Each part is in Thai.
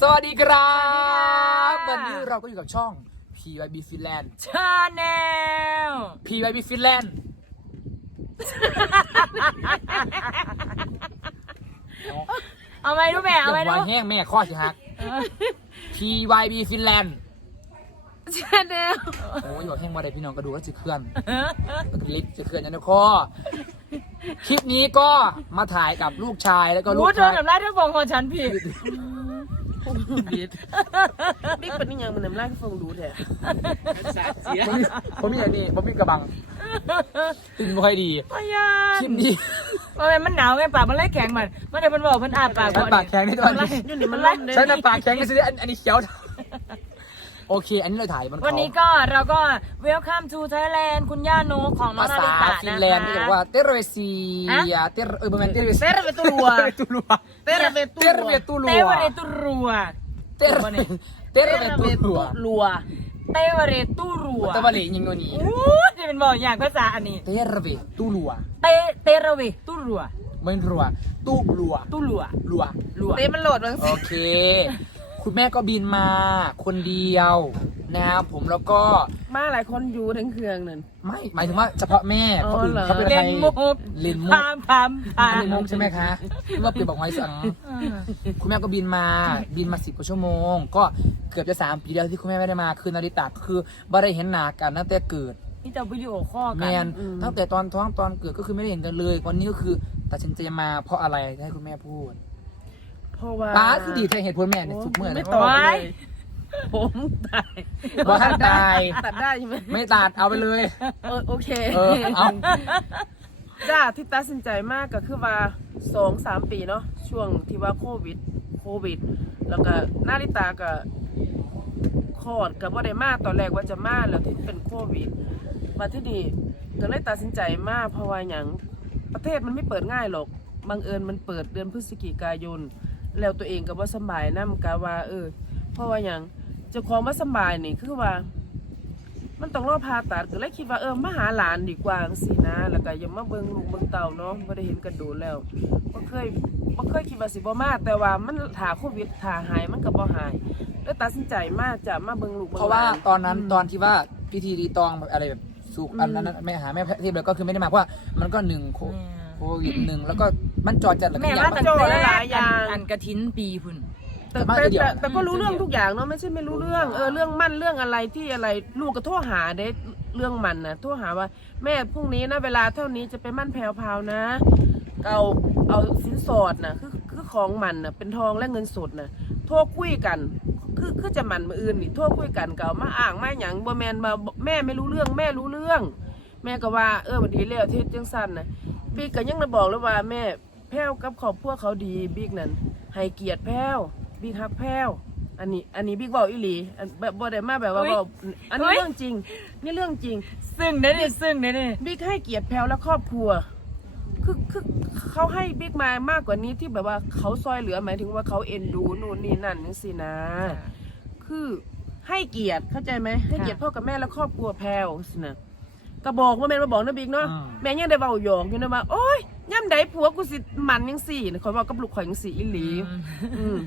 สวัสดีครับ สวัวันสดีนี้ค่ะเราก็อยู่กับช่อง PYB Finland ชาแนล PYB Finland เอาไหมดูแม่อเอาไหมย่าดูหัวแห้งแม่ข้อสิฮัก PYB Finland ชาแนลโอ้ยหัวแห้งมาได้พี่น้องก็ดูก็จะเคลื่อนก็คือลิฟต์จะเคลื่อนยันในคอคลิปนี้ก็มาถ่ายกับลูกชายแล้วก็ลูรู้กเธอชาย ทำร้ายทั้งฟองของฉันพี่ บิ๊กบิ๊กเป็นยังมันน้ำลายฟองดูแท้ผมมีผมมีอย่างนี้ผมมีกระบังตึงไม่ค่อยดีพยาคลิปนี้ทำไมมันหนาวไงปากมันไล่แข็งมันมันเดี๋ยวมันบอกมันอาปากฉันปากแข็งนิดหน่อยอยู่นี่มันล่มเลยใช้น้ำปากแข็งก็ซื้ออันอันนี้เขียว โอเค อันนี้เราถ่ายมันวันนี้ก็เราก็ welcome to Thailand คุณย่าโนของน้อภางนาษาริตะฟินนะแลนด์ที่คะบอกว่าเตเรเซียเตเรเออประมาณเตเรเตระเวตุลัวตุลัว เตระเวตุเตเรเวตุลัเตววเรตุรัว เตเรเตเรเวตุลัวลัวเตวเรตุรัวตะวันเหลยยิงตัวนี้อู้จะเป็นบอกอย่างภาษาอันนี้ เตเรเวตุลัวเตเตระเวตุรัวไม่รัวตุลัวตุรัวลัวรัว เตมันโหลดมั้งโอเค คุณแม่ก็บินมาคนเดียวนะครับผมแล้วก็มาหลายคนอยู่ทั้งเครื่องนั่น ไม่หมายถึงว่าเฉพาะแม่อ๋อเขาอื่นเหรอ เขาเป็นเล่ใครนมุก เล่นมุกพามพามพาอันม นี้มุกใช่ไหมคะว่าเปลี่ยนบอกไว้สังคุณแม่ก็บินมาบินมาสิบกว่าชั่วโมง ก็เกือบจะสามปีแล้วที่คุณแม่ไม่ได้มาคือนาริตะก็คือบ่ได้เห็นหน้ากันตั้งแต่เกิด นี่จะวิดีโอข้อแมกันนตั้งแต่ตอนท้องตอนเกิดก็คือไม่ได้เห็นกันเลย วันนี้ก็คือตัดสินใจมาเพราะอะไรให้คุณแม่พูด เพราะว่าป้าคือดีแท้เหตุผลแม่เนี่ยสุกเมื่อไม่นะตอบเลยผมตายว่าถ้าตาย ตัดได้ใช่ไหมไม่ตัดเอาไปเลย เออโอเคเออเอา จ้าที่ตัดสินใจมากก็คือว่าสองสามปีเนาะช่วงที่ว่าโควิด โควิด แล้วก็นาริตาก็คลอดกับว่าได้มาตอนแรกว่าจะมาแล้วที่เป็นโควิด มาที่นี่ก็เลยตัดสินใจมากเพราะว่าอย่างประเทศมันไม่เปิดง่ายหรอกบังเอิญมันเปิดเดือนพฤศจิกายน แล้วตัวเองก็ว่าสำบายนํกะว่า เออ เพราะว่าอย่างเจ้าของว่าสำบายนี่คือว่า มันต้องรอผ่าตัดก็เลยคิดว่าเออมาหาหลานดีกว่าสินะ แล้วก็อย่ามาเบิ่งลูกเบิ่งเต่าเนาะบ่ได้เห็นกันโดนแล้วบ่เคยบ่เคยคิดว่าสิบ่มาแต่ว่ามันถ้าโควิดถ้าหายมันก็บ่หายแล้วตัดสินใจมาจะมาเบิ่งลูกเพบิ่งราะว่าหลตอนนั้นมตอนที่ว่าพิธีรีตองแบบอะไรแบบสุกอันนั้นแม่หาแม่เทพแล้วก็คือไม่ได้มาเพราะว่ามันก็หนึ่งโค โควิดหนึ่งแล้วก็มันจอดจัดแล้วก็แม่อย่าว่างตั้งโจ้แต่หลายอย่าง อันกระถินปีพุ่นแต่แต่มาแต่เดียวแต่แต่ก็รู้เรื่องทุกอย่างเนาะไม่ใช่ไม่รู้เรื่องเออเรื่องมั่นเรื่องอะไรที่อะไรลูกก็โทรหาเด้เรื่องมันนะโทรหาว่า แม่พรุ่งนี้นะเวลาเท่านี้จะไปมั่นแพรวพราวนะเอาเอาสินสอดนะคือคือของมันนะเป็นทองและเงินสดนะโทรคุยกัน คือคือจะมันมืออื่นนี่โทรคุยกันเก่ามาอ่างมาหยังบ่แมนมาแม่ไม่รู้เรื่องแม่รู้เรื่อง แม่ก็ว่าเออวันดีแล้วเทศจังสั้นนะ บิ๊กก็ยังมาบอกเลยว่าแม่แพ้วกับครอบครัวเขาดีบิ๊กนั่นให้เกียรติแพ้วบิ๊กฮักแพ้วอันนี้อันนี้บิ๊กบอกอีหลีอันแบบบ่ได้มาแบบว่าบอกอันนี้เรื่องจริง นี่เรื่องจริง ซึ่งเด้นี่ซึ่งเด้นี่บิ๊กให้เกียรติแพลวและครอบครัว คือคือเขาให้บิ๊กมามากกว่านี้ที่แบบว่าเขาซอยเหลือหมายถึงว่าเขาเอ็นดูนู่นนี่นั่นนี่สินะ คือให้เกียรติเข้าใจไหมให้เกียรติพ่อกับแม่และครอบครัวแพลวสินะ ก็บอกว่าแม่มาบอกนะบิ๊กเนาะอืมแม่ยังได้เบาหยอกอยู่นะว่าโอ๊ยย่ำใดผัวกูสิหมันยังสี่คอยบอกกับลูกข่อยยังสี่อีหลี อืม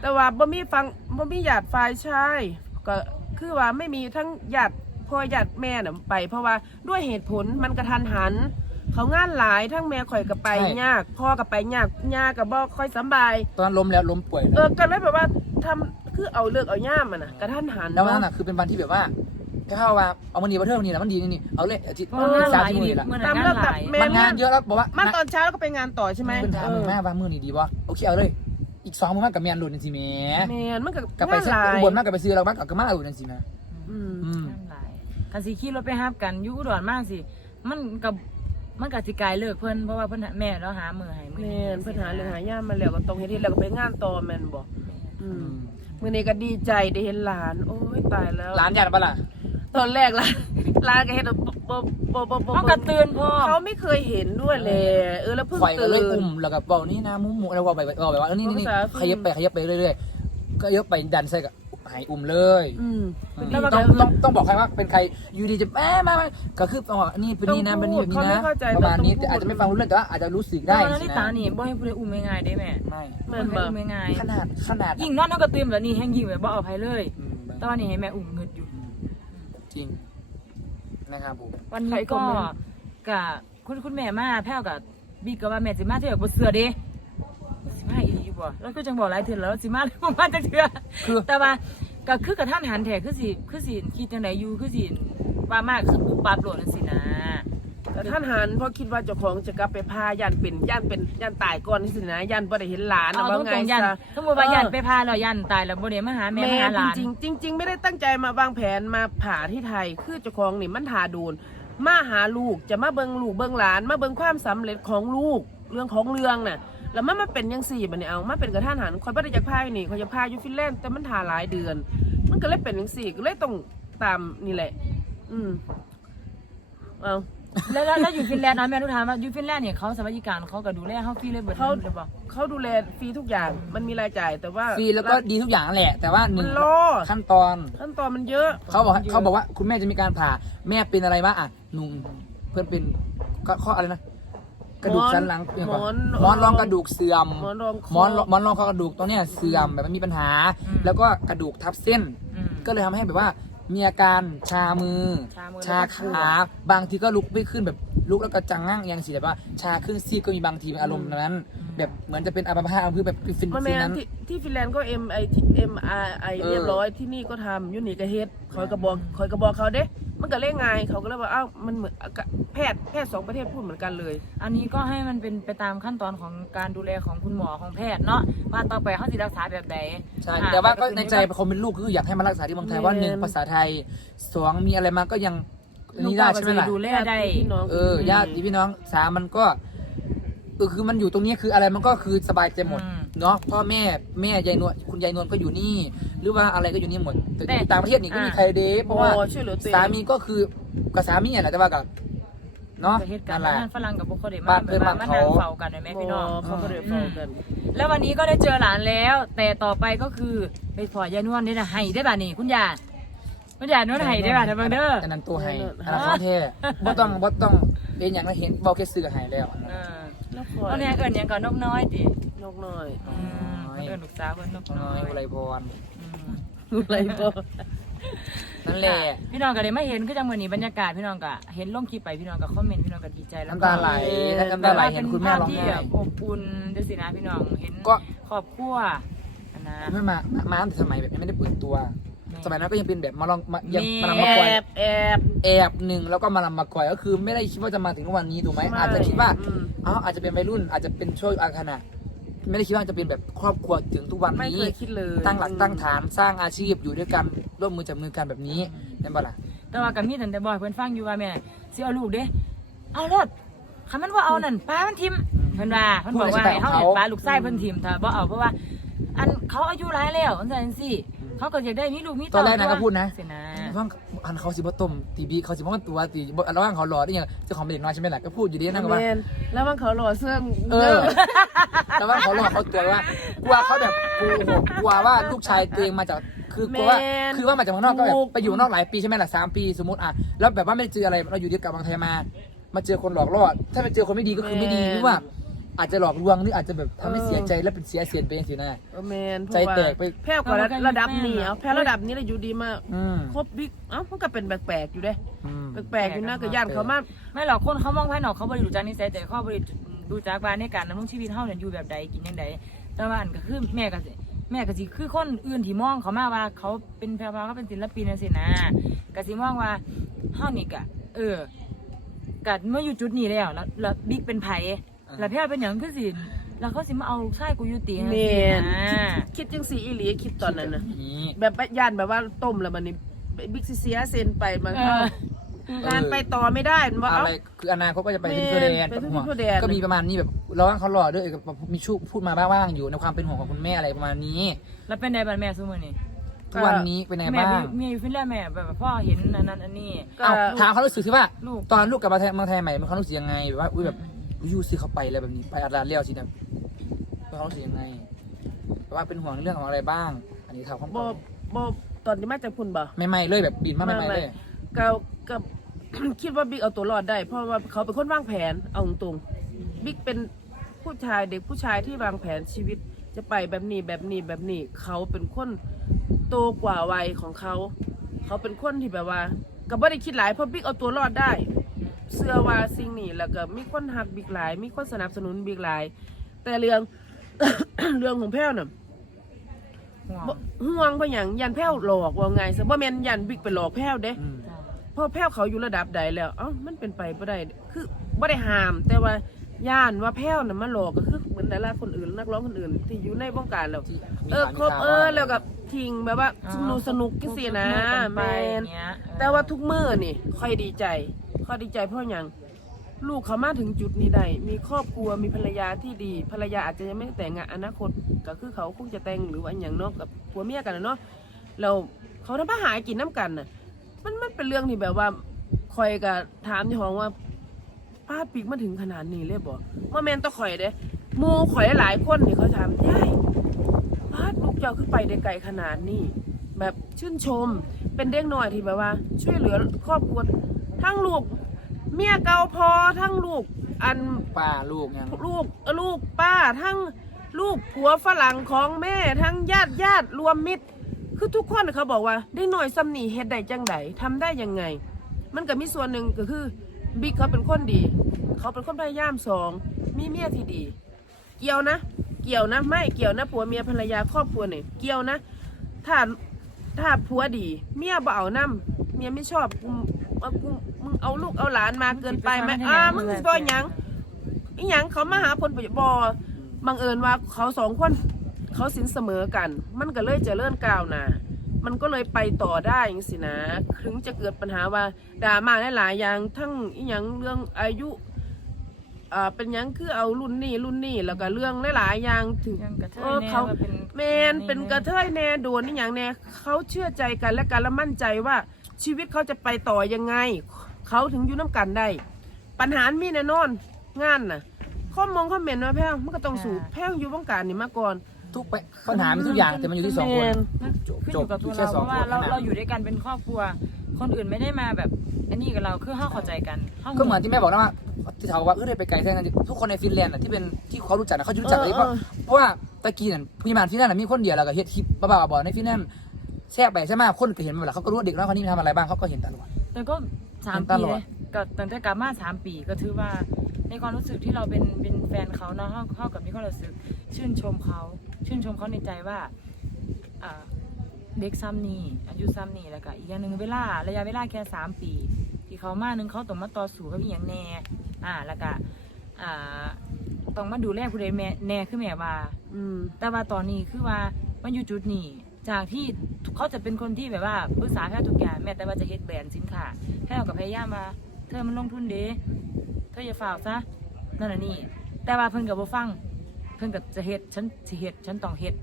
แต่ว่าบ่มีฟังบ่มีญาติฝ่ายชายก็คือว่าไม่มีทั้งญาติพ่อญาติแม่น่ะไป เพราะว่าด้วยเหตุผลมันกระทันหัน เขางานหลายทั้งแม่ข่อยก็ไปใช่ ยาก พ่อก็ไปยากย่าก็บ่ค่อยสำบาย ตอนนั้นล้มแล้วล้มป่วยเออก็เลยแบบว่าทำคือเอาเลิกเอาย่ามมันน่ะกระทันหันแล้ววันนั้นเนาะน่ะคือเป็นวันที่แบบว่า แค่เข้าว่าเอามันดีมาเทิมมันดีนะมันดีนี่นี่เอาเลยอาทิตย์เออสามหลายที่มืนี่อละเมื่อตามนั้นเลิกหตัดลายแม่มันงานเยอะแล้วบอกว่ามันตอนเช้าแล้วก็ไปงานต่อใช่ไหมเป็นถามมึงแม่ว่ามือนี่ดีวะโอเคเอาเลยอีกสองมือมากกับเมียนหลุดนั่นสิแม่แม่นมันก็กลับไปงานเส้นหลายอุบลมากกับไปซื้อเราบ้างกับมาหลุดนั่นสิแม่อืมอืมนั่นหลายคันสิขี่รถไปฮับกันอยู่อุดรมากสิมันกับมันกับสิกลายเลิกเพิ่นเพราะว่าเพิ่นหาแม่แล้วหามือให้มือแม่นเพิ่นหาเรื่องหาย่ามมาแล้วก็ต้องเฮ็ดที่แล้วก็ไปงานต่อแม่นบ่อืมมื่อนี้ก็ดีใจได้เห็นหลาน โอ้ยตายแล้วร้านยาดปะล่ะ ตอนแรกหลานหลานก็เห็นแบบปบปบปบปบเขากระตือนพ่อเขาไม่เคยเห็นด้วยเลยเออแล้วเพิ่งไฟก็ตื่เลยน อุ้มแล้วก็บอกนี่นะมุ้มมุแล้วบอกไปบอกไปว่าเออนี่นี่นี่ภาษาฟิล์มขยับไปขยับไปเรื่อยๆก็ยกไปดันใส่กับหายอุ่มเลย อืมอืมแล้วก็ต้องต้องต้องบอกใครว่าเป็นใครอยู่ดีจะแม่มามาก็คือต้องบอกนี่เป็นนี่นะเป็นนี่แบบนี้เขาไม่นะเข้าใจประมาณนี้เราต้องพูดแต่อาจจะไม่ฟังรู้เรื่องแต่ว่าอาจจะรู้สึกได้แต่ว่านาสิฬินะตานี่บ่ให้ผู้ใดอุ้มง่ายๆได้แม่ไม่แม่บ่นให้บ่อุ้มง่ายขนาดขนาดๆยิ่งนอนเท่าก็ตื่นแบบนี้แฮงยิ่งแบบบ่เอาภัยเลยอืมแต่ว่านี่ให้แม่อุ้มเงิดอยู่ จริงนะครับผม วันนี้ก็กับคุณคุณแม่มาแพ้วกับบิ๊กก็ว่าแม่สิมาเที่ยวบ่เสือเด้สิมาอีหลีอยู่บ่แล้วก็จังบอกหลายเทื่อแล้วสิมาหรือบ่มาจังเทื่อคือ แต่ว่าก็คือกระท่านหันแท้คือสิคือสิคิดจังไดอยู่คือสิว่ามากคือปุ๊บปั๊บโหลดจังซี่นะ แต่ท่านหันเพราะคิดว่าเจ้าของจะกลับไปพายันเป็นยันเป็นยันตายก่อนนี่สินะยันบ่ได้เห็นหลานเอานะตว่าไงรงๆยันซะสมมุติว่ายันไปพาแล้วยันตายแล้วบ่ได้มาหาแม่แม่มาหาหลาน จริงๆจริงๆ ไม่ได้ตั้งใจมาวางแผนมาผ่าที่ไทย คือเจ้าของนี่มันหาโดน มาหาลูกจะมาเบิงลูกเบิงหลาน มาเบิงความสำเร็จของลูกเรื่องของเรื่องน่ะ แล้วมันมาเป็นยังสี่บัดนี้เอามาเป็นกระท่านหันคอยบ่ได้อยากพาอยู่นี่คอยอยากพาอยู่ฟินแลนด์แต่มันถ่าหลายเดือน มันก็เลยเป็นยังสี่ก็เลยต้องตามนี่แหละ อืมเอา แล้วแล้วแล้วอยู่ฟินแลนด์นะแม่ทุกถามว่าอยู่ฟินแลนด์เนี่ยเขาสวัสดิการเขาก็ดูแลเฮาฟรีเลยเบิดเขาหรือเปล่าเขาดูแลฟรีทุกอย่างมันมีรายจ่ายแต่ว่าฟรีแล้วก็ดีทุกอย่างนั่นแหละ แต่ว่าหมันึ่นงรอขั้นตอน ขั้นตอนมันเยอะ เขาบอกเขาบอกว่าคุณแม่จะมีการผ่าแม่เป็นอะไรบ้างอะหนุ่มเพื่อนเป็นก็ข้ออะไรนะกระดูกสันหลังเยหมอนหมอนรองกระดูกเสื่อมหมอนรองคอหมอนหมอนรองคอกระดูกตรงเนี้ยเสื่อมแบบมันมีปัญหาแล้วก็กระดูกทับเส้น อืม ก็เลยทำให้แบบว่า มีอาการชามือ ชามือชาแล้วก็ปวด ขา บางทีก็ลุกไม่ขึ้นแบบลุกแล้วก็จังงั่งยังสิแบบว่า ชาขึ้นซีดก็มีบางทีเป็นอารมณ์นั้น แบบเหมือนจะเป็นอัมพาตคือแบบฟินมันฟิแม่นนั้น ที่ที่ฟินแลนด์ก็ M I M R I เออ เรียบร้อยที่นี่ก็ทำยูนี่ก็เฮ็ดคอยกระบอกคอยกระบอกเขาเด้ มันก็เล่งไงายเขาก็เลยว่าอ้าวมันเหมือนแพทย์แพทย์สองประเทศพูดเหมือนกันเลย อันนี้ก็ให้มันเป็นไปตามขั้นตอนของการดูแลของคุณหมอของแพทย์เนาะว่าต่อไปเขาสิรักษาแบบใดใช่อ่แต่ว่าก็ในใจคนเป็นลูกก็คืออยากให้มารักษาที่เมืองไทยว่าหนึ่งภาษาไทยสองมีอะไรมาก็ยังลูกนี่ได้เต้าก็ใช่ไหมจะล่ะดูแลได้ พี่น้อง เออญาติพี่น้องสามมันก็ เออคือมันอยู่ตรงนี้คืออะไรมันก็คือสบายใจหมดอืม เนาะพ่อแม่แม่ยายนวลคุณยายนวลก็อยู่นี่ หรือว่าอะไรก็อยู่นี่หมดแต่แต่ต่างประเทศนี่ก็มีอ่าใครเดฟเพราะว่าโอ้ช่วยเหลือตัวเองสามีก็คือกับสามีอะไรแต่ว่ากับเนาะประเทศกันั่นนแหละ งานฝรั่งกับบุคคลเดมาบ้านแบเพื่อนบว่าบ้านมาเขา นั่งเฝ้ากันเลยแม่พี่น้อง เขาก็เลยฟ้องกัน แล้ววันนี้ก็ได้เจอหลานแล้ว แต่ต่อไปก็คือไปขอยายนวลได้นะให้ได้ป่ะนี่คุณยายคุณยายนวลให้ได้ป่ะเด้อเบิ่งเด้อ อันนั้นตัวให้เอออันนั้นของแท้บ่ต้องบ่ต้องเป็นอย่างนั้นเห็นบอกแค่ซื้อให้แล้ว เออ แล้วคอยเอาเนี่ยเอิ้นหยังก่อนนกน้อยตินกน้อยอืมเพิ่นเอิ้นลูกสาวเพิ่นนกน้น้ออยยอุไรพรอืม อะไรบ่นั่นแหละ พี่น้องก็ได้มาเห็นคือจังมื้อนี้บรรยากาศพี่น้องก็เห็นลงคลิปไปพี่น้องก็คอมเมนต์พี่น้องก็ดีใจแล้วก็น้ำตาไหลน้ำตาไหลเห็นคุณแม่ร้องที่ไห้แบบอบอุ่นด้วยสินะพี่น้องเห็นก็ครอบครัวนะไม่มามามาตั้งแต่สมัยแบบยังไม่ได้เปิดตัว สมัยนั้นก็ยังเป็นแบบมาลองมายังมีมาลำแอมากอย บแอบ แอบหนึ่งแล้วก็มาลำมากอยก็คือไม่ได้คิดว่าจะมาถึงทุกวันนี้ถูกไหมไม่อาจจะคิดว่าอืมอ๋ออาจจะเป็นวัยรุ่น อาจจะเป็นช่วงอาขณะไม่ได้คิดว่าจะเป็นแบบครอบครัวถึงทุกวันไม่นี้ เคยคิดเลยตั้งหลักตั้งฐานสร้างอาชีพอยู่ด้วยกันร่วมมือจับมือกันแบบนี้เป็นปะล่ะแต่ว่ากับมีแต่แต่บอกให้เพิ่นฟังอยู่ว่าแม่สิเอาลูกเด้ เอารถคันมันว่าเอานั่นป้ามันทิมเพิ่นว่าเพิ่นบอกว่าให้เฮาเห็นป้าลูกชายเพิ่นทิมถ้าบ่เอาเพราะว่า อันเขาอายุหลายแล้วจังซั่นซี่ เขาก็อยากได้มีลูกมีตอนแรกนะก็พูดนะ สินะว่างอันเขาสิบ่ต้มตีบีเขาสิบ่ว่าตัวตีบ่ระหว่างเขาหล่อได้ยังเจ้าของเป็นเด็กน้อยใช่ไหมล่ะก็พูดอยู่ดีนั่งก็ว่า แมนแล้วมันเขาหล่อเสื้อเออ แต่ว่าเขาหลอกเขาเตือนว่ากลัวเขาแบบโกหกกลัวว่าลูกชายตัวเองมาจากคือกลัวว่าแมนคือว่ามาจากเมืองนอกก็แบบถูกไปอยู่เมืองนอกหลายปีใช่ไหมล่ะสามปีสมมติอะแล้วแบบว่าไม่ได้เจออะไรเราอยู่ที่กลับบางไทยมา มาเจอคนหลอกล่อถ้าไปเจอคนไม่ดีก็คือไม่ดีหรือว่า อาจจะหลอกลวงหรืออาจจะแบบทำให้เสียใจและเป็นเสียเสียนไปอย่างสินะ เออแมนใจแตกไปแพ้กว่าระดับนี้เอาแพ้ระดับนี้เลยอยู่ดีมากอืม ครบบิ๊กเอ้ามันก็เป็นแปลกๆอยู่เด้อืม แปลกๆอยู่นะก็ย่านเขามาไม่หรอกคนเขามองภายนอกเขาบ่ได้รู้จักนิสัยแต่เขาบ่ได้รู้จักว่าในการดำรงชีวิตเฮาเนี่ยอยู่แบบใดกินจังไดแต่ว่าอันก็คือแม่ก็สิแม่ก็สิคือคนอื่นที่มองเขามาว่าเขาเป็นแพรวๆเขาเป็นศิลปินจังซี่นะก็สิมองว่าเฮานี่ก็เออก็เมื่ออยู่จุดนี้แล้วแล้วแล้วบิ๊กเป็นไผ แล้วแพรเป็นหยังคือสิแล้วเขาสิมาเอาชายกูอยู่ตีแมจังซี่นนะคิดจังสีอีหลีคิดตอนนั้นนะนี่แบบย่านแบบว่าต้มแล้วมันนี่บิ๊กซีเซียเซนไปมันเอองานไปต่อไม่ได้มันว่าอะเอ้าไรคืออนาคตก็จะไปที่ทั่วแดนไปที่ห่วงทั่วแดน ก็มีประมาณนี้แบบระหว่างเขาหล่อด้วยกับมีชูพูดมาบ้างๆอยู่ในความเป็นห่วงของคุณแม่อะไรประมาณนี้ แล้วเป็นไดบัดแม่ซุมื้อนี้ทุกวันนี้เป็นไงแม่บ้างมีมีอยู่ฟินแลนด์แม่แบบว่าพ่อเห็นอันนั้นอันนี้ ก็ เอาถามเขามรู้สึกสิว่า ลูก ตอนลูกกลับมาไทยเมืองไทยใหม่มันเขารู้สึกยังไงแบบว่าอุ้ยแบบอุ้ ยยูซี่เขาไปอะไรแบบนี้ไปอาราเลี้ยวสินะเขารู้สึกยังไงแบบว่าเป็นห่วงในเรื่องของอะไรบ้าง อันนี้ถามเขาบ่บ่ตอนนี้มาจากพุ่นบ่ไม่ไม่เลยแบบบินมาไม่ไม่เลยก็ก็ คิดว่าบิ๊กเอาตัวรอดได้ เพราะว่าเขาเป็นคนวางแผนเอาตรงๆบิ๊กเป็นผู้ชายเด็กผู้ชายที่วางแผนชีวิตจะไปแบบนี้แบบนี้แบบนี้เขาเป็นคนโตกว่าวัยของเขา เขาเป็นคนที่แบบว่าก็บ่ได้คิดหลายเพราะบิ๊กเอาตัวรอดได้ เสื้อว่าสิ่งนี้แล้วก็มีคนหักบิ๊กหลาย มีคนสนับสนุนบิ๊กหลาย แต่เรื่อง เรื่องของแพ้วน่ะห่วงบ่ห่วงเพราะหยังยันแพ้วหลอกว่าไงซะบ่แม่นยันบิ๊กไปหลอกแพ้วเด้ อืมจ้ะเพราะแพ้วเขาอยู่ระดับใดแล้วเอ้ามันเป็นไปบ่ได้คือบ่ได้ห้าม แต่ว่าย่านว่าแพ้วน่ะมาหลอกก็คือเหมือนดาราคนอื่นนักร้องคนอื่น ที่อยู่ในวงการแล้ว ที่มีเออข่าวครบมีข่าวเออแล้วกับทิ้งแบบว่าสนุกสนุกจังซี่นะไปแม่นเงี้ยเออแต่ว่าทุกมื้อนี่ค่อยดีใจ ค่อดีใจเพราะหยังลูกเขามาถึงจุดนี้ได้มีครอบครัวมีภรรยาที่ดี ภรรยาอาจจะยังไม่แต่งงานอนาคตก็คือเขาคงจะแต่งหรือว่าอย่างเนาะกับผัวเมียกันนะเนาะเราเขาทำอาหารกินน้ำกันน่ะ มันมันเป็นเรื่องที่แบบว่าคอยกับถามเจ้าของว่าป้าปีกมาถึงขนาดนี้เลยบ่ว่าแมนต้องคอยเด้มูข่อยหลายคนนี่เขาถามยายป้าลูกเจ้าคือไปได้ไกลขนาดนี้แบบชื่นชมเป็นเด็กน้อยที่แบบว่า ช่วยเหลือครอบครัวทั้งลูก เมียเก่าพอทั้งลูก อันป้าลูกยังลูกเอ่อลูกป้าทั้งลูกผัวฝรั่งของแม่ทั้งญาติญาติรวมมิตร คือทุกคนเขาบอกว่าได้หน่อยซ้ำนี่เฮ็ดได้จังไดทำได้ยังไง มันก็มีส่วนหนึ่งก็คือบิ๊กเขาเป็นคนดี เขาเป็นคนพยายามสองมีเมียที่ดี เกี่ยวนะ เกี่ยวนะไม่เกี่ยวนะผัวเมียภรรยาครอบครัวเนี่ยเกี่ยวนะ ถ้าถ้าผัวดี เมียบ่เอาน้ำเมียไม่ชอบกู เอากูมึงเอาลูกเอาหลานมาเกินไปไหมอ่ามึงสิบ่หยังอีหยังเขามาหาผลประโยชน์บอบังเอิญว่าเขาสองคนเขาสินเสมอกัน มันก็เลยเจะเลื่อนก้าวหน้ามันก็เลยไปต่อได้อย่างสินะ ถึงจะเกิดปัญหาว่าดราม่าหลายๆอย่างทั้งอีหยังเรื่องอายุอ่าเป็นหยังคือเอารุ่นนี้รุ่นนี้แล้วก็เรื่องหลายๆอย่างถึงยังกระเทเอยอแน่เขาว่าเป็นแมนเป็นกระเทยแน่โดนนี่อย่างแน่เขาเชื่อใจกันและกันและมั่นใจว่า ชีวิตเขาจะไปต่อยังไง เขาถึงอยู่น้ำกันได้ ปัญหามีแน่นอน งานน่ะข้อมองข้อมเมนต์ว่าแพงมันก็ต้องสู่แพงอยู่วงการนี่มาก่อน ทุกไปปัญหามีทุกอย่างแต่มันอยู่ที่สองคนแม่นจบขึ้นจอบยู่กับอตัวยู่แค่เราสเพองราะคว่านเรานะเราอยู่ด้วยกันเป็นครอบครัว คนอื่นไม่ได้มาแบบอันนี้กับเราคือเข้าเข้าใจกันข้าก็เหมือนที่แม่บอกนะว่าที่เขาบอกว่าเออได้ไปไกลแท้กันทุกคนในฟินแลนด์น่ะที่เป็นที่เขารู้จักนะเขาจะรู้จักเลยเพราะเออเพราะว่าตะกี้น่ะพี่มานฟินแลนด์น่ะมีคนเดียวแล้วก็เฮ็ดคลิปบ้าๆบอๆในฟินแลนด์ แทรกไปใช่ไหมคนก็เห็นมาหมดแล้วเขาก็รู้ว่าเด็กน้อยคนนี้ทำอะไรบ้างเขาก็เห็นตลอด แต่ก็สามตปีลอด เลยก็ตั้งแต่กลับมาสามปีก็ถือว่าในความรู้สึกที่เราเป็นเป็นแฟนเขาเนาะเขาเขากับมีความรู้สึก ชื่นชมเขา ชื่นชมเขาในใจว่าอ่าเด็กซ้ำนี่อายุซ้ำนี่แล้วก็อีกอย่างหนึ่งเวลาระยะเวลาแค่สามปี ที่เขามาหนึ่งเขาต้องมาต่อสู้กับอีกอย่างแน่อ่าแล้วก็อ่าต้องมาดูแลผู้ใดแม่แน่คือแม่ว่า อืม แต่ว่าตอนนี้คือว่ามันอยู่จุดนี้ จากที่เขาจะเป็นคนที่แบบว่าปรึกษาแค่ทุกอย่างแม้แต่ว่าจะเฮ็ดแบรนด์สินค้าแค่เรากับพยายามว่าเธอมันลงทุนเด้เธออย่าฝ่าวซะนั่นน่ะนี่ แต่ว่าเพิ่นกับบ่ฟัง เพิ่นกับจะเฮ็ดฉันสิเฮ็ดฉันต้องเฮ็ด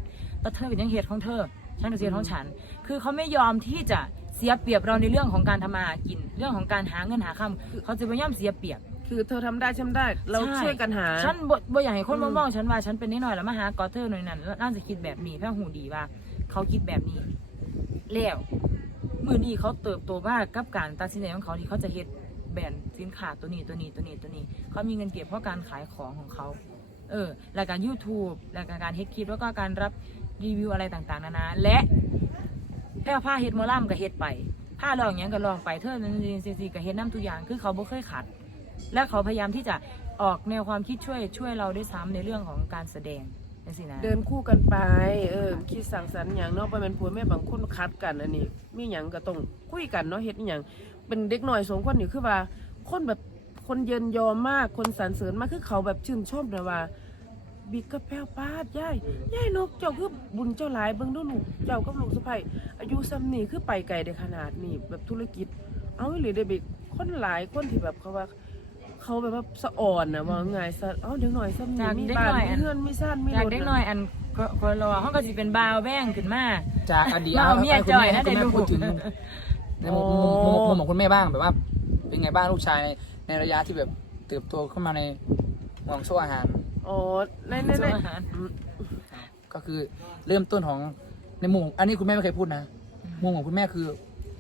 แต่เธอเป็นยังเฮ็ดของเธอ ฉันก็สิเฮ็ดของฉัน คือเขาไม่ยอมที่จะเสียเปรียบเราในเรื่องของการทำมาหากิน เรื่องของการหาเงินหาคำเขาจะไม่ยอมเสียเปรียบ คือเธอทำได้ฉันได้ เราใช่วยกันหา ฉันบ่บ่อยากให้คนอืมามมองฉันว่าฉันเป็นนิดหน่อยแล้วมาหากอเทอร์หน่อยนั่นแล้วน่าจะคิดแบบนี้แพ่หูดีว่า เขาคิดแบบนี้ แล้วมือนี้เขาเติบโตมากกับการตัดสินใจของเขาที่เขาจะเฮ็ดแบรนด์สินค้าตัวนี้ตัวนี้ตัวนี้ตัวนี้ เขามีเงินเก็บเพราะการขายของของเขา เออรายการ YouTube รายการการเฮ็ดคลิปแล้วก็การรับรีวิวอะไรต่างๆนานาและแพ่ผ้าเฮ็ดมอล่ำก็เฮ็ดไปผ้าลองอย่างก็ลองไปเธอนั่นนี่สิก็เฮ็ดน้ำทุกอย่างคือเขาบ่เคยขัด และเขาพยายามที่จะออกแนวความคิดช่วยช่วยเราด้วยซ้ำในเรื่องของการแสดง นั่นสินะเดินคู่กันไป เออ คิดสั่งสรรค์อย่างเนาะไปเป็นผัวแม่บางคนคัดกันอันนี้ มีหยังก็ต้องคุยกันเนาะเฮ็ดอหย่างเป็นเด็กหน่อยสองคนนี่คือว่า คนแบบคนเยินยอมมากคนสรรเสริญมากคือเขาแบบชื่นชมนะว่า บิ๊กกับแพวปาดยายยายนกเจ้าคือบุญเจ้าหลายเบิ่งดูลูกเจ้ากับลูกสะใภ้อายุซ้ำนี่คือไปไกลได้ขนาดนี้แบบธุรกิจ เอาอีหรือได้บิ๊กคนหลายคนที่แบบเขาว่า เขาแบบว่าสะอ่อนนะว่าไงซะเอาเด็กหน่อยซ้ำนี่จากมีเด็กบ้านหน่อยมีอันเฮือนมีซ่านมีอยากรถเด็กน้อยอันคนรอเขาก็สิเป็นบาวแบ้งขึ้นมา จากอดีตมาเอาเมียให้คุณจ่อยแม่นะให้คุณแม่เดี๋ยวพูดถึงดูในมุมมุมมุมมุมของคุณแม่บ้างแบบว่า เป็นไงบ้างลูกชายในระยะที่แบบเติบโตขึ้นมาในห่วงโซ่อาหาร อ๋อในในในส่วนอาหารอืมก็คือเริ่มต้นของในมุมอันนี้คุณแม่ไม่เคยพูดนะมุมของคุณแม่คือ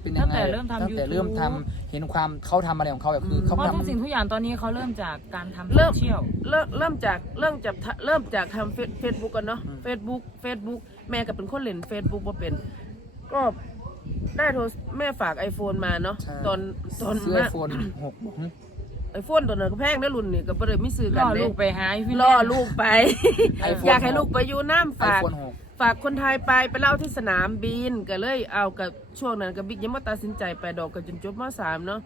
เป็นยังไงตั้งแต่เริ่มทำตั้งแต่ YouTube เริ่มทำเห็นความเขาทำอะไรของเขาแบบคือเขาเพราะทำ ทุกสิ่งทุกอย่างตอนนี้เขาเริ่มจากการทำเริ่โซม เชียล เริ่มเริ่มจากเริ่มจากทะเริ่มจากทำเฟซบุ๊กกันเนาะอืม เฟซบุ๊กเฟซบุ๊กแม่ก็เป็นคนเล่นเฟซบุ๊กว่าเป็น ก็ได้โทรแม่ฝาก iPhone มาเนาะใช่ตอนตอนซื้อไอโฟนหกไอโฟนตัวนั้นก็แพงนะรุ่นนี่ก็บ่ได้มีซื้อกัล่นอเลลูยกไปหาพี่ล่อลูกไป iPhone อยากให้ลูกไปอยู่น้ำไอฝากโฟนหก ฝากคนไทยไปไปเล่าที่สนามบินก็เลยเอากับช่วงนั้นกับบิ๊กยังมาตัดสินใจไปดอกกันจนจบมสามเนาะ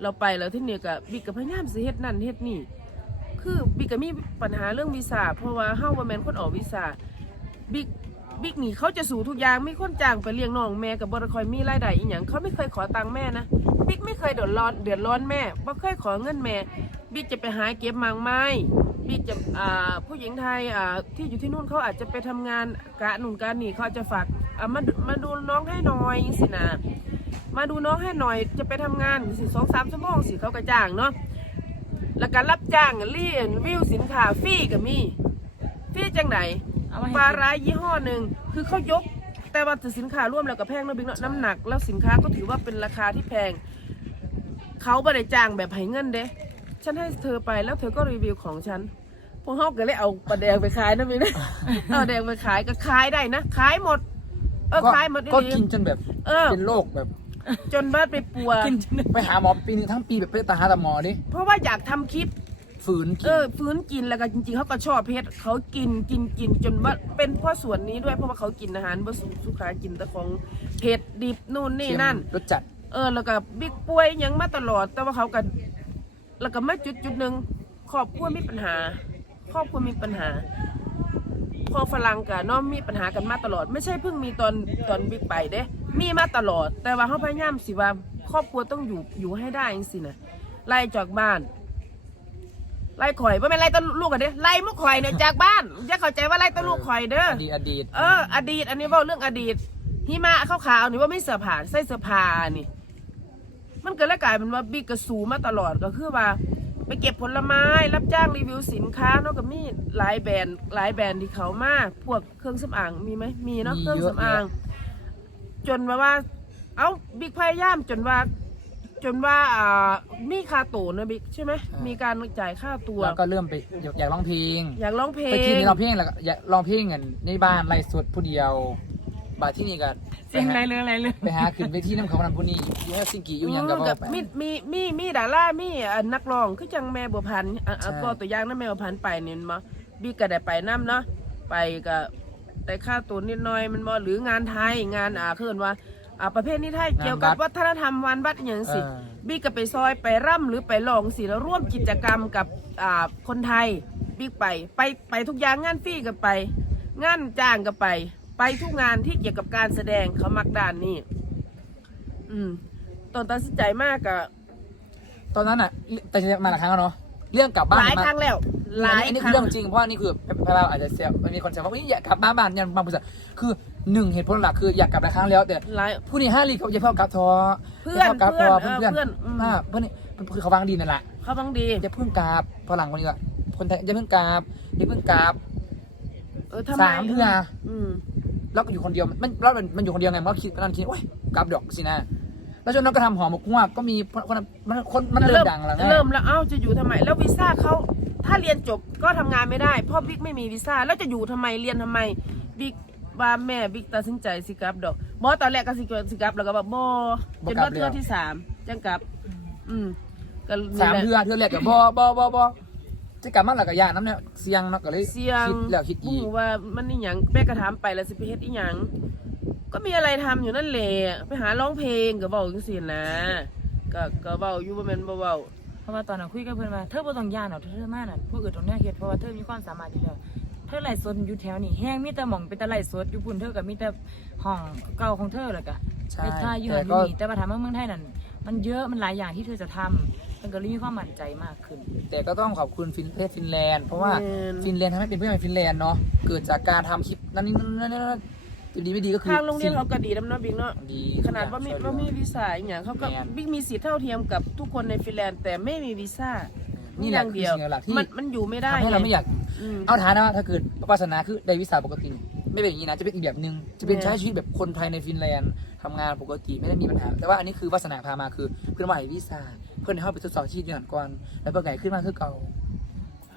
เราไปแล้วที่นี่กับบิ๊กกับพยายามสิเฮ็ดนั่นเฮ็ดนี่ คือบิ๊กก็มีปัญหาเรื่องวีซ่าเพราะว่าเฮาบ่แม่นคนออกวีซ่าบิ๊กบิ๊กนี่เขาจะสู่ทุกอย่างมีคนจ้างไปเลี้ยงน้องแม่กับบ่ได้คอยมีรายได้อีหยังเขาไม่เคยขอตังค์แม่นะบิ๊กไม่เคยเดือดร้อนเดือดร้อนแม่บ่เคยขอเงินแม่บิ๊กจะไปหาเก็บมางไม้ บิ๊กจะอ่าผู้หญิงไทยอ่าที่อยู่ที่นู่นเขาอาจจะไปทำงานกะหนุนกะนี่เขาอาจจะฝากอ่ามาดูมาดูน้องให้หน่อยสินะมาดูน้องให้หน่อยจะไปทำงานสิสองสามชั่วโมงสิเขาก็จ้างเนาะแล้วการรับจ้างเลี่ยนวิวสินค้าฟรีก็มีฟรีจังไหนเอามาปลาให้ร้ายยี่ห้อหนึ่งคือเขายก แต่ว่าสินค้าร่วมแล้วก็แพงเนอะบิ๊กเนาะน้ำหนัก แล้วสินค้าก็ถือว่าเป็นราคาที่แพง เขาไม่ได้จ้างแบบให้เงินเด้ ฉันให้เธอไปแล้วเธอก็รีวิวของฉันพวกเขาก็เลยเอาปลาแดงไปขายนะบิ๊กนะ เอาแดงไปขายก็ขายได้นะขายหมด เออก็ขายหมดก็ดีกินจนแบบเออเป็นโรคแบบ จนบ้านไปปัวกินจนไปหาหมอปีนึงทั้งปีแบบไปตาหาแต่หมอดิเพราะว่าอยากทำคลิปฝืนกิเอนอฟื้นกินแล้วก็จริงๆเขาก็ชอบเพชรเขากินกินกินจนว่าเป็นเพราะส่วนนี้ด้วยเพราะว่าเขากินอาหารบสุสุขากินแต่ของเผ็ดดิบนู่นนี่นั่นรสจัดเออแล้วก็บิ๊กป่วยหยังมาตลอด แต่ว่าเขาก็ แล้วก็มาจุดจุดหนึ่งครอบครัวมีปัญหา ครอบครัวมีปัญหาพอฝรั่งกับน้องมีปัญหากันมาตลอด ไม่ใช่เพิ่งมีตอนตอนบิ๊กไปเด้ มีมาตลอด แต่ว่าเขาพยายามสิว่าครอบครัวต้องอยู่อยู่ให้ได้จริงๆนะไล่จากบ้านไล่ข่อยไม่เป็นไล่ตวลูกกันเด้ไล่มุกข่อยเนี่ยจากบ้านอย่าเข้าใจว่าไล่ตวลูกข่อยเด้ออดีตอดีตเอออดีต อันนี้เว่าเรื่องอดีตหิมะขาวๆนี่ว่าไม่เสื้อผ้าใส่เสื้อผ้านี่ มันก็เลยกลายเป็นว่าบิ๊กกระสูมาตลอดก็คือว่า ไปเก็บผลไม้รับจ้างรีวิวสินค้าเนาะก็มีหลายแบรนด์หลายแบรนด์ที่เขามาพวกเครื่องสำอางมีไหมมีเนาะเครื่องสำอางจนมาว่า เอ้าบิ๊กพยายามจนว่า จนว่าอ่ามีค่าตัวนะบิ๊กใช่ไหมมีการจ่ายค่าตัว แล้วก็เริ่มไปอยากอยากร้องเพลงอยากร้องเพลงไปที่นี่ร้องเพลงแล้วก็อยากร้องเพลงกันในบ้านไล่สดผู้เดียว บาดที่นี่ก็เสียงอะไรเรื่องอะไรเรื่องไปหาขึ้นไปที่น้ำเขาพนันผู้นี้อยู่ฮัสซิงกิอยู่หยังกับกับไป มีมีมีมีดารามีอะนักร้องคือจังแม่บัวพันธุ์อะอะใช่ ก็ตัวอย่างนั้นแม่บัวพันธุ์ไปนี่มันบ่บิ๊กก็ได้ไปนํเนาะไปก็ได้ค่าตัวนิดหน่อยมันบ่หรืองานไทยงานอ่าคือว่าอ่าประเภทนี้ไทยเกี่ยวกับวัฒนธรรมวันวัดอหย่างสิ เออ บิ๊กก็ไปซอยไปร่ำหรือไปลองสิแล้วร่วมกิจกรรมกับอ่าคนไทยบิ๊กไปไปไปทุกอย่างงานฟรีก็ไป งานจ้างก็ไป ไปทุกงานที่เกี่ยวกับการแสดงเขามักด้านนี้อืมตอนตัดสินใจมากอะตอนนั้นอะ แต่จะมาหลายครั้งแล้วเนาะเรื่องกลับบ้านหลายมาครั้งแล้ว หลายอันนี้คคือรั้งเรื่องจริงเพราะว่านี่คือพเราอาจจะเสียมันมีคนแซวว่าอุ๊ยอยากกลับบ้านบ้านยังบางบริษัทคือหนึ่งเหตุผลหลักคืออยากกลับหลายครั้งแล้วแต่หลายผู้นี้ห้าลีเขาอย่าเพิ่งกลับทอเพื่อนย่าพิ่งกลับทอเพื่เพื่ออนนเออเพื่อนอืมอ่าเพื่อนนี่คือเขาวางดีนั่นแหละเขาบังดีอย่าเพิ่งกลับพอหลังคนนี้ว่าคนไทยอย่าเพิ่งกลับอย่าเพิ่งกลับเออทำไมสามเทื่ออืม แล้วก็อยู่คนเดียวมันแล้วมันมันอยู่คนเดียวไงมันก็คิดมันคิดโอ้ยกลับดอกสินะ แล้วจนนั้นก็ทำหอหมกฮวกก็มีคนมันคนมันเริ่มดังแล้วไงเริ่มแล้วเอ้าจะอยู่ทำไม แล้ววีซ่าเขาถ้าเรียนจบก็ทำงานไม่ได้เพราะบิ๊กไม่มีวีซ่าแล้วจะอยู่ทำไมเรียนทำไมบิ๊กว่าแม่บิ๊กตัดสินใจสิกลับดอกบอตอนแรกก็สิกลับสิกลับแล้วก็แบบบอจนว่าเทื่อที่สามจังกลับ อืมก็นี่สามแหละ เทื่อเทื่อแรกกับบอบอบอบอ จะกลับมาหลักกับยาน้ำเนี่ยเสียงเนาะก็เลยเสียงคิดแล้วคิดอีกหูว่ามันนี่หยังแม่ก็ถามไปแล้วสิไปเฮ็ดอีหยัง ก็มีอะไรทำอยู่นั่นแหละไปหาร้องเพลงก็เว้าจังซี่นะ ก็ก็เว้าอยู่บ่แม่นบ่เว้าเพราะว่าตอนนั้นคุยกับเพื่อนว่าเธอบ่ต้องย่านหรอกเธอมาน่ะผู้อื่นตรงเนี้ยเฮ็ดเพราะว่าเธอมีความสามารถอยู่แล้วเธอไล่สดอยู่แถวนี้แห้งมีแต่หม่องเป็นแต่ไล่สดอยู่พุ่นเธอก็มีแต่ห้องเก่าของเธอแล้วก็ใช่ไปท่าอยู่แต่หันอก็ยู่นี่แต่ว่าถามว่าเมืองไทยนั่นมันเยอะมันหลายอย่างที่เธอจะทำ มันก็เลยมีความมั่นใจมากขึ้น แต่ก็ต้องขอบคุณฟินประเทศฟินแลนด์เพราะว่าแม่น ฟินแลนด์ทำให้เป็นเพื่อนกับฟินแลนด์เนาะเกิดจากการทำคลิปนั่นนี่นั่นนั่นนั่นจะดีไม่ดีก็คือทางโรงเรียนเขาก็ดีนำเนาะบิ๊กเนาะดีขนาดว่ามีช่วยเหลืว่าอมีวีซ่าอีหยังเขาก็แม่น บิ๊กมีสิทธิ์เท่าเทียมกับทุกคนในฟินแลนด์แต่ไม่มีวีซ่านี่นี่แหอละย่างคือเดียวสิ่งหลักที่มันมันอยู่ไม่ได้ทำให้เราไม่อยาก อืม เอาฐานะถ้าเกิดวาสนาคือได้วิสาปกติ ไม่เป็นอย่างนี้นะ จะเป็นอีกแบบหนึ่งจะเป็นใช้ชีวิตแบบคนไทยในฟินแลนด์ ทำงานปกติไม่ได้มีปัญหา แต่ว่าอันนี้คือวาสนาพามาคือเพื่อนมาให้วีซ่าเพื่อนให้เข้าไปทดสอบชีวิตอยู่หันก่อนแล้วเพื่อนไงขึ้นมาคือเก่า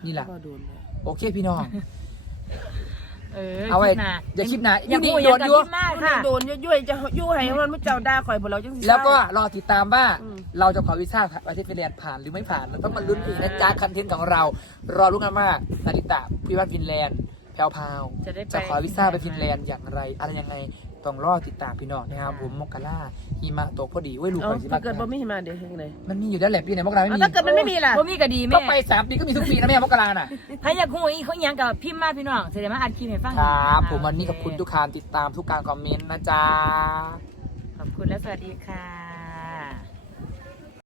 นี่แหละก็โดนเลยโอเคพี่น้อง เออเอาไว้คลิปหน้าอย่าคลิปหน้าอย่าอยู่พูดนี่อย่าโดนกับอยู่คลิปมากค่ะ โดนยุ่ยๆจะยุ่ยให้มันไม่เจ้าด่าข่อยบ่เราจังสิ แล้วก็รอติดตามว่าอืม เราจะขอวีซ่าประเทศฟินแลนด์ผ่านหรือไม่ผ่านเราต้องมาลุ้นอีกนะจ๊ะคอนเทนต์ของเรา รอรู้กันว่านาริตะพี่บ้านฟินแลนด์แพรวพราวจะได้ไป จะขอวีซ่าไปฟินแลนด์อย่างไร อะไรยังไง ต้องรอติดตามพี่น้องนะครับผมมกราหิมะตกพอดีเว้ยลูกเอาไปสิถ้าเกิดบ่มีมาเดี๋ยวเฮ็ดจังไดมันมีอยู่แล้วแหละพี่ไหนมกราไม่เอามีถ้าเกิดมันไม่มีล่ะ บ่มีก็ดีแม่ก็ไปสามปีก็มีทุกปีนะแม่มกราน่ะใครอยากหูอีกเขาอิหยังกับพิมพ์มาพี่น้องเสร็จแล้วมาอัดคลิปให้ฟังครับผมวันนี้ขอบคุณทุกการติดตามทุกการคอมเมนต์นะจ๊ะ ขอบคุณและสวัสดีค่ะ